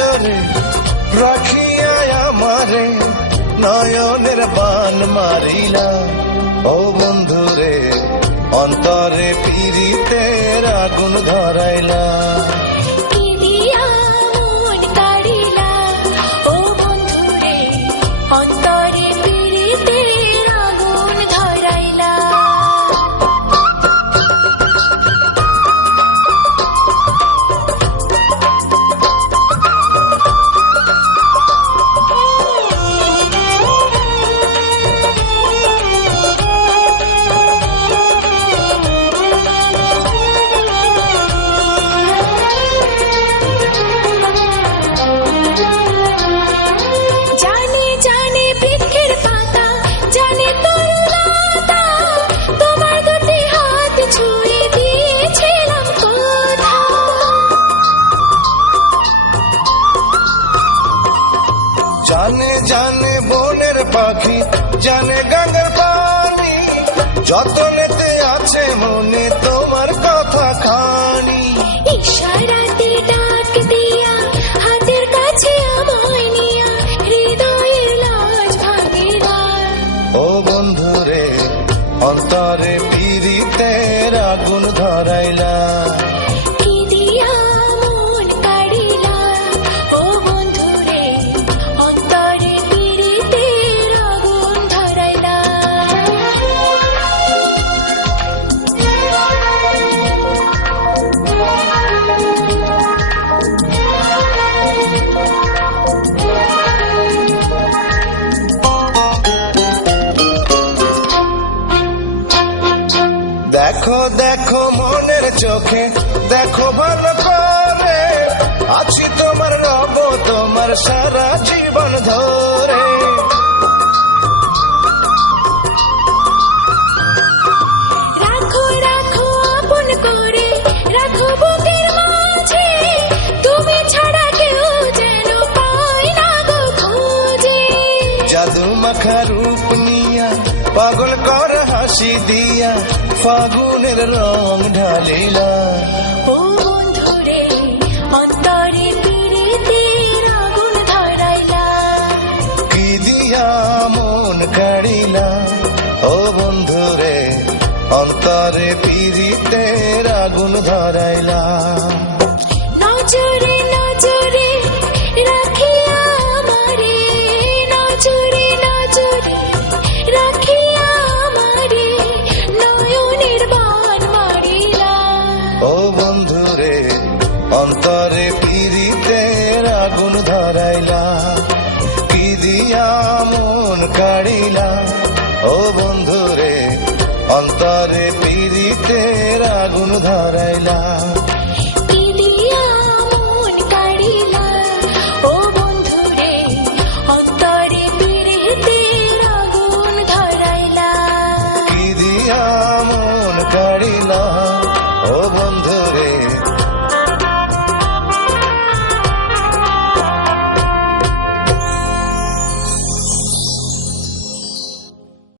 নজরে রাখিয়া আমারে নয়নের বান মারিলা। ও বন্ধুরে অন্তরে পীড়িতের আগুন ধরাইলা। কি দিয়া মন কাড়িলা, ও বন্ধুরে অন্তরে পীড়িতের আগুন ধরাইলা। জানে জানে বৃক্ষের পাতা, জানে তরুলতা, তোমার দুটি হাত ছুঁয়ে দিয়েছিলাম কথা। জানে জানে বনের পাখি, জানে গঙ্গার পানি, যতনেতে আছে মনে তোমার কথা খানি। ইশারাতে ডাক দিয়া হাতের কাছে আমায় নিয়া হৃদয়ের লাজ ভাঙিলা। ও বন্ধুরে অন্তরে পীড়িতের আগুন ধরাইলা। কি দিয়া মন কাড়িলা, ও বন্ধুরে অন্তরে পীড়িতের আগুন ধরাইলা। দেখো দেখো মনের চোখে দেখো ভালো করে, আছি তোমার রব তোমার সারা জীবন ধরে। রাখো রাখো আপন করে, রাখো বুকের মাঝে, তুমি ছাড়া কেউ যেন পায় না গো খোঁজে। জাদু মাখা রূপ নিয়া পাগল কর হাসি দিয়া ফাগুনের রং ঢালিলা। ও বন্ধুরে অন্তরে পীড়িতের আগুন ধরাইলা। কি দিয়া মন কাড়িলা। ও বন্ধুরে অন্তরে পীড়িতের আগুন ধরাইলা। নজরে নজরে রাখিয়া আমারে, নজরে নজরে রাখিয়া আমারে নয়নের বান মারিলা। ও বন্ধুরে অন্তরে পীড়িতের আগুন ধরাইলা। কি দিয়া মন কাড়িলা। ও বন্ধুরে অন্তরে পীড়িতের আগুন ধরাইলা।